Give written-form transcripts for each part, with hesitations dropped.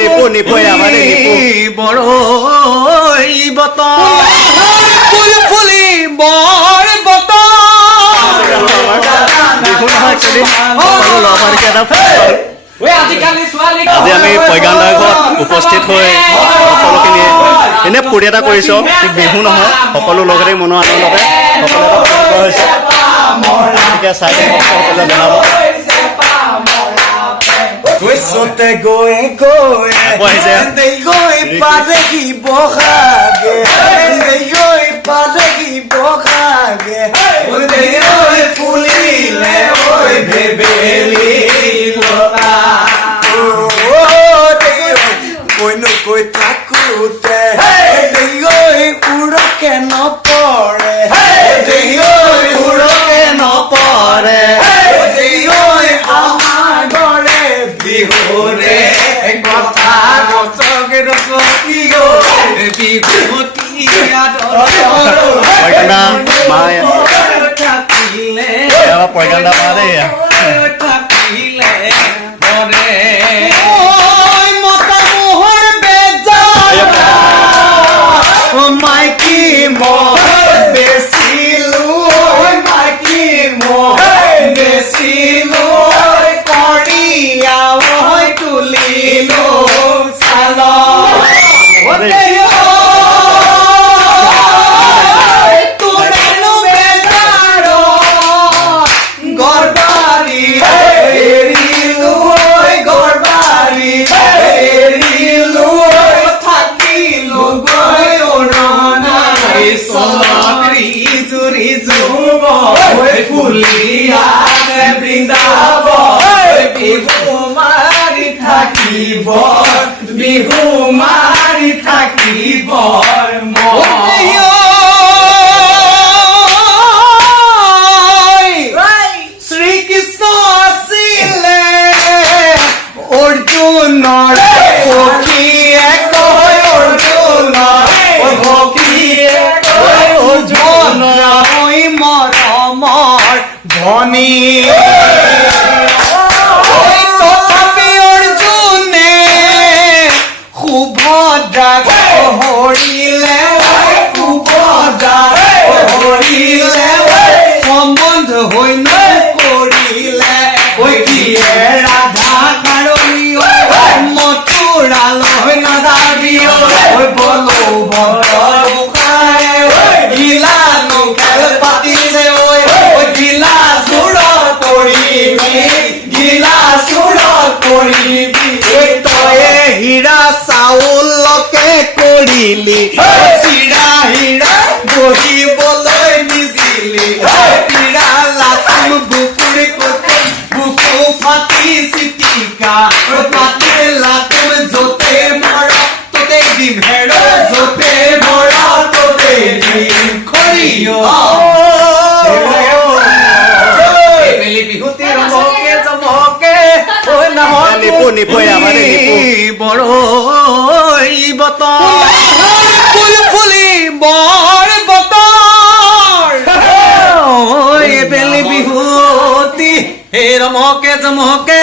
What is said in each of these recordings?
নিপু নিপু আমাৰ নিপু বৰৈ বতৰ ফুল ফুলি বৰ বতৰ বিহু নহয় একচুৱেলি সকলো লগ হোৱালৈকে এটা আজি আমি প্ৰজ্ঞানদাৰ ঘৰত উপস্থিত হৈ সকলোখিনি এনে ফূৰ্তি এটা কৰিছোঁ ঠিক বিহু নহয় সকলো লগতে মনৰ আনন্দতে সকলো হৈছে গতিকে চাই সকলোৱে জনাব Quesote goe goe, dei goe padegi bohage, dei goe padegi bohage, dei goe fulile oi bebeli lota. Oh, dei goe no goe takute, dei goe uro que no pore, dei goe uro que no pore, dei goe amar gore. বিহুরে কথা রসকে রসকি গো বিভূতি প্ৰজ্ঞানদা মায়ে প্ৰজ্ঞানদা মা দেই মতামোহৰ বেজা মাইকি মোহ বেছিলো মাইকি মোহ বেছিলো তুলিলো চাল তোৰানো বেজাৰ গৰবাৰী এৰিলো গৰবাৰী এৰিলো থাকিলো গৈ অৰণাই চলৰি জুৰি জুব ফুলি আছে বৃন্দাবন বিহু মাৰি থাকিব বিহু মাৰি থাকিব শ্ৰীকৃষ্ণ আছিলে অৰ্জুনৰ সখীয়ে কয় অৰ্জুনৰ সখীয়ে কয় অৰ্জুনৰ মৰমৰ ভনী হৰিলে সম্বন্ধ হৈ নকৰিলে কিয়ে ৰাধা কাৰনী মথুৰালৈ নাযাবি বলো ভদ্ৰ গিলানো খেল পাতিছে গিলা চোৰ কৰিবি গিলা চোৰ কৰিবি তয়ে হীৰা চাউলকে কৰিলি চিৰা হীৰা বহিবলৈ নিজিলি হীৰা লাটুম বুকুৰি কুটুম বুকু ফাটি চিটিকা ফাটি লাটুম য'তে মৰ ততে দিম হেৰ য'তে মৰ ততে দিম খৰিয় বিহুতি ৰমকে জমকে নিপু নিপু আমাৰ নিপু বৰৈ বতৰ ফুল ফুলি বৰ বতৰ বেলি বিহুতি এই ৰমকে জমকে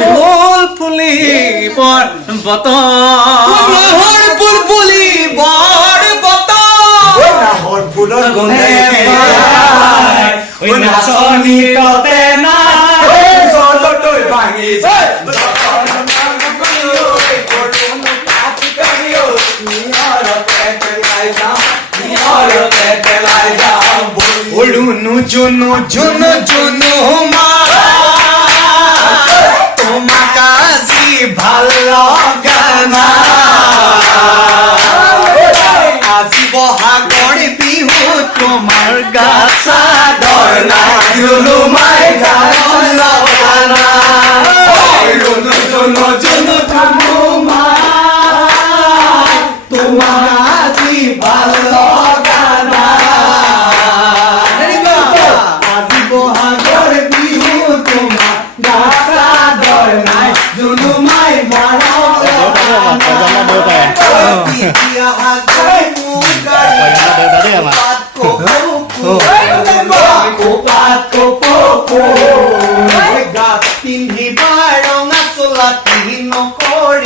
ফুল ফুলি বৰ বতৰ ফুল ফুলি বৰ বতৰ ফুলৰ গন্ধে নাচনি ততে নাই জলতৈ ভাঙি জুনু জুনু জুনু মা তোমাক আজি ভাল লগা না আজি বহাগৰ বিহু তোমাৰ গা চাদৰ নাই জুনু মাই গা লগা না জুনু জুনু জুনু জুনু মা তোমাক আজি ভাল লগা না পিন্ধিবা ৰঙা চোলা নকৰি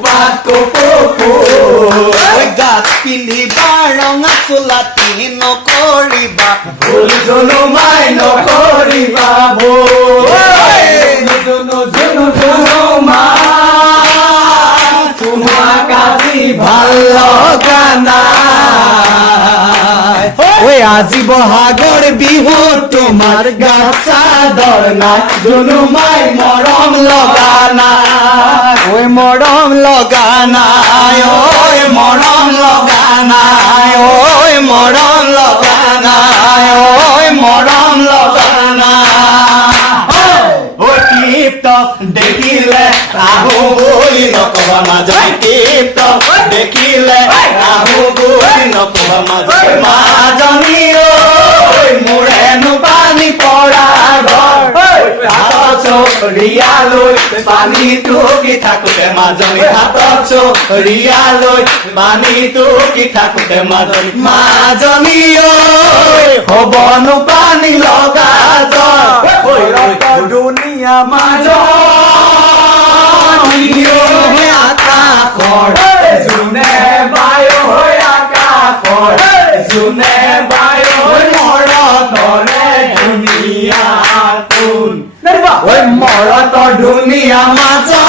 কুপাত কুপু গাত পিন্ধিবা ৰঙা চোলাতি নকৰিবা ভুল জুনুমাই নকৰিবা তোমাক আজি ভাল লগা নাই ঐ আজি বহাগৰ বিহু তোমাৰ গাত চাদৰ নাই জুনুমাই মৰম লগা নাই ঐ মৰম লগা নাই ঐ মৰম লগা নাই ঐ মৰম লগা নাই ঐ মৰম লগা নাই টিপটপ দেখিলে আহো বুলি নকবা মাজত টিপটপ দেখিলে আহো বুলি নকবা মাজত মাজনী ঐ মোৰেনো পানী পৰা ঘৰ চৰিয়ালৈ পানী টুকি থাকোতে মাজনী হাতত চৰিয়ালৈ পানী টুকি থাকোতে মাজনী মাজনী ঐ হবনো পানী লগা জ্বৰ দুনিয়া মাজনী আকাশৰ যোনে বায়ু হৈ আকাশৰ যোনে বায়ু হৈ মৰতৰে ধুনীয়া কোন ঐ মৰতৰ ধুনীয়া মাজনী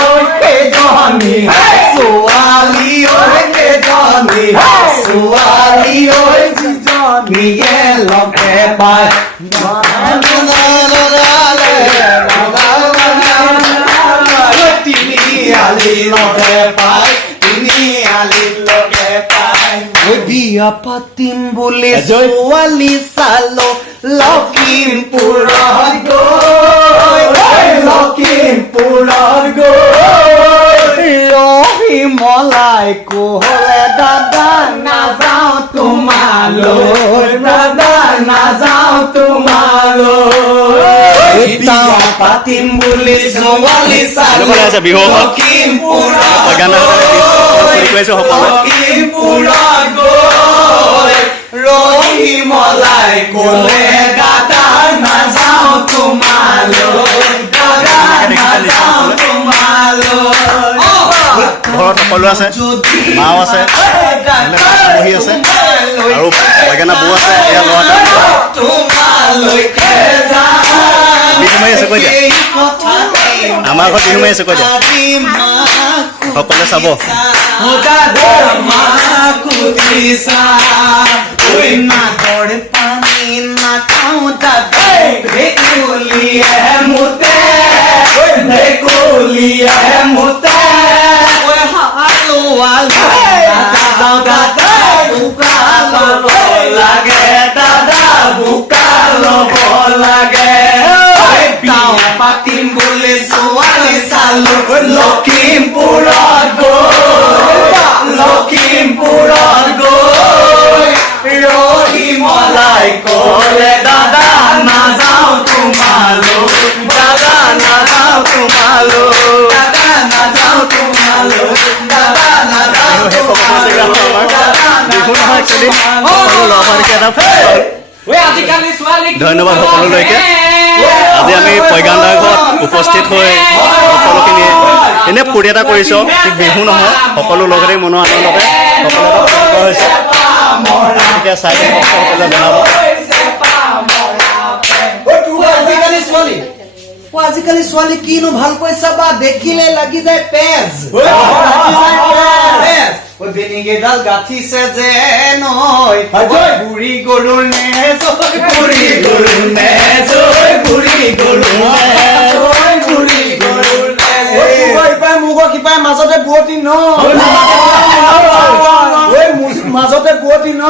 ঐ কেজনী ছোৱালী ঐ কেজনী ছোৱালী ঐ যিজনীয়ে লগে পায় তিনিআলি লগে পায় তিনিআলি লগে পায় বিয়া পাতিম বুলি ছোৱালী চালো লখিমপুৰত গৈ লখিমপুৰত গৈ ৰহি মলাই কোহলে দাদা নাযাওঁ তোমালৈ দাদা নাযাওঁ তোমালৈ বিয়া পাতিম বুলি ছোৱালী চালো লখিমপুৰত লখিমপুৰত গৈ ৰহি মলাই কোলে দাদা নাযাওঁ তোমালৈ দাদা নাযাওঁ তোমালৈ ঘৰত সকলো আছে মাও আছে বহি আছে আৰু বেগেনা বৌ আছে এয়া ল'ৰাটা বিহু মাৰি আছে কৈ দিয়া আমাৰ ঘৰত বিহু মাৰি আছে কৈ দিয়া সকলোৱে চাব পানী নাখাওঁ দাদা ভেকুলীয়ে মোতে ভেকুলীয়ে মোতে দাদা বোকা ল'ব লাগে দাদা বোকা ল'ব লাগে গাঁও পাতিম বুলি ছোৱালী চালো লখিমপুৰত গৈ লখিমপুৰত গৈ ৰহি মলাই ক'লে দাদা নাযাওঁ তোমালৈ দাদা নাযাওঁ তোমালৈ দাদা নাযাওঁ তোমালৈ দাদা নাযাওঁ ধন্যবাদ সকলোলৈকে আজি আমি প্ৰজ্ঞানদাৰ ঘৰত উপস্থিত হৈ সকলোখিনিয়ে এনে ফূৰ্তি এটা কৰিছোঁ ঠিক বিহু নহয় সকলো লগতে মনৰ আনন্দতে সকলো হৈছে গতিকে চাই সকলোৱে জনাব আজিকালি ছোৱালী কিনো ভাল কৈছা বা দেখিলে লাগি যায় পেজ বেনিগেডাল গাঠিছে যে নয় বুঢ়ী গৰুৰ নেজ বুঢ়ী গৰুৰ নেজ বুঢ়ী গৰুৰ নেজ বুঢ়ী গৰুৰ নেজ মুগৰ সিপাই মাজতে বুৱতী ন মাজতে বুৱতী ন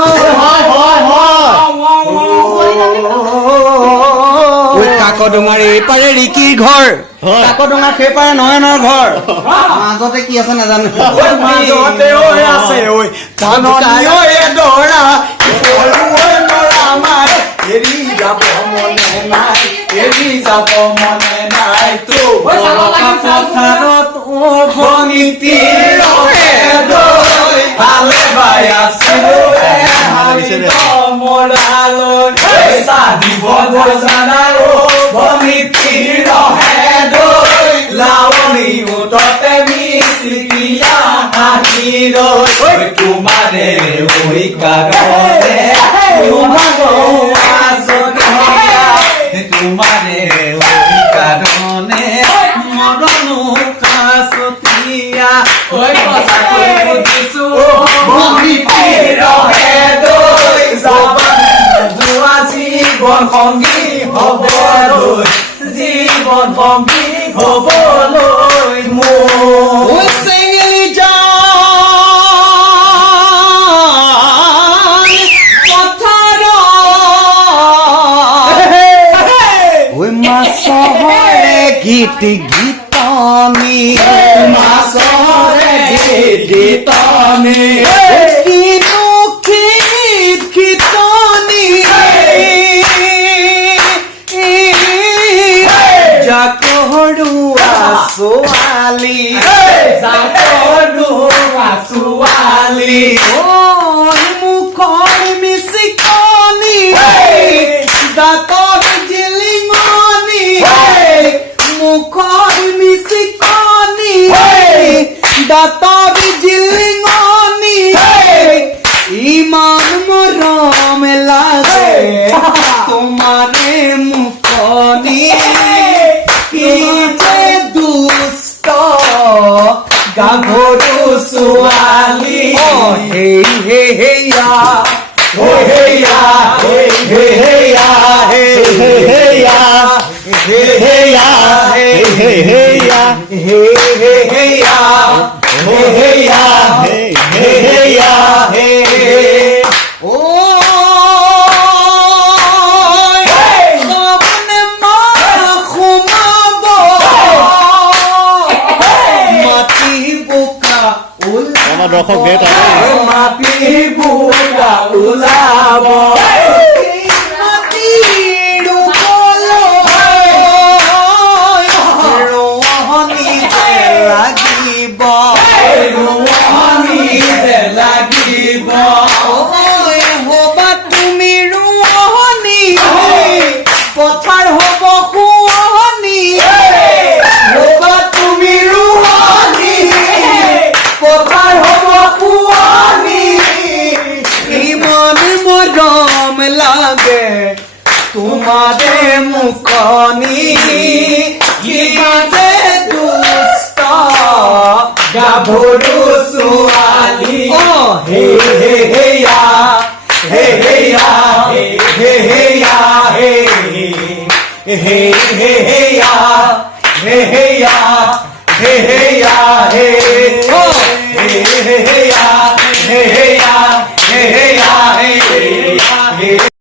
কাকডোঙাৰ এইপাৰে ৰিকিৰ ঘৰ কাকডোঙাৰ সেইপাৰে নয়নৰ ঘৰ মাজতে কি আছে নাজানো মাজতে আছে এৰি যাব মনে নাই এৰি যাব মনে নাই তো পথাৰত ভনীতি ভালে বাই আছিলো মৰালৈ চাদিব জানাই ভনীতি ৰহে দৈ লাৱনী মুঠতে মিচিকিয়া হাঁহিৰ তোমাৰে ঐ কাৰণে তোমাক তোমাৰে ঐ কাৰণে মৰনো কাছতীয়া সঁচাকৈ বুজিছো যোৱা জীৱন সংগী হবলৈ জীৱন সংগী হবলৈ মোৰ চেঙেলি জান পথাৰত ঐ মাছৰে গীত গীতনি মাছৰে গীতনি কিনো গীত গীতনি জাকৰুৱা ছোৱালী ছোৱালী মুখৰ মিচিকনি দাঁতৰ জিলিঙনি মুখৰ মিচিকনি দাঁতৰ জিলিঙনি ইমান মৰম লাগে তোমাৰে মুখনি কি যে দুষ্ট গাভৰু ছোৱালী হেই হে হেয়া হেয়া হেয়া হেয়া হেয়া হেয়া হেয়া হেয়া হেয়া ও সামনে মা সোমাব মাটি বোকা আমাৰ দৰ্শক দেই তাই মাটি বুঢ়া ওলাব মাটি ৰোৱনী লাগিব লাগিব হবা তুমি ৰোৱনী পথাৰ হব শুৱনি হবা তুমি ৰোৱনী পথাৰ হব শুৱনি ইমান মৰম লাগে তোমাৰে মুখনি কিমানে দুষ্ট গাভৰু ছোৱালী হেয়া হেয়া হেয়া হেয়া হেয়া হেয়া হেয়া হেয়া